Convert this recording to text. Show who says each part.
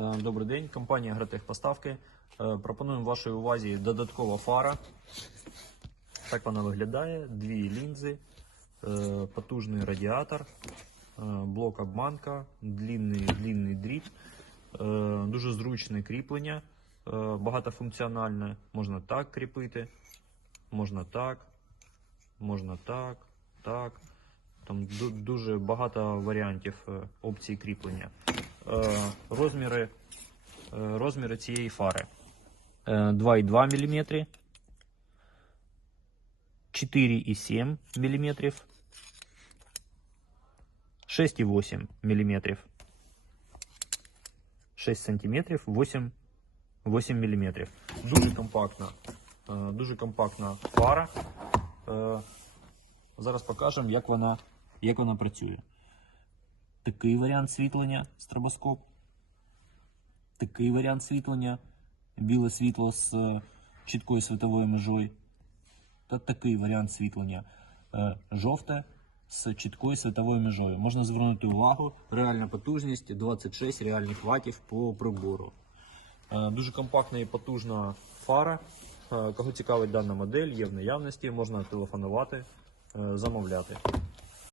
Speaker 1: Е, Добрий день, компанія Агротехпоставки. Е, Пропонуємо вашій увазі додаткова фара. Так вона виглядає. Дві лінзи, е, потужний радіатор, блок обманка, длінний, длінний дріт, дуже зручне кріплення, багатофункціональне. Можна так кріпити, можна так, можна так, так. Там дуже багато варіантів опцій кріплення. Е, Розміри, е, розміри цієї фари. Е, 2,2 мм, 4,7 мм, 6,8 мм, 6 см, 8, 8 мм. Дуже компактна, е, дуже компактна фара. Зараз покажемо, як вона, як вона працює. Такий варіант світлення стробоскоп. Такий варіант світлення. Біле світло з е, чіткою світовою межою. Та такий варіант світлення. е, Жовте з чіткою світовою межою. Можна звернути увагу. Реальна потужність 26 реальних ватів по прибору. Е, Дуже компактна і потужна фара. Кого цікавить дана модель, є в наявності, можна телефонувати, замовляти.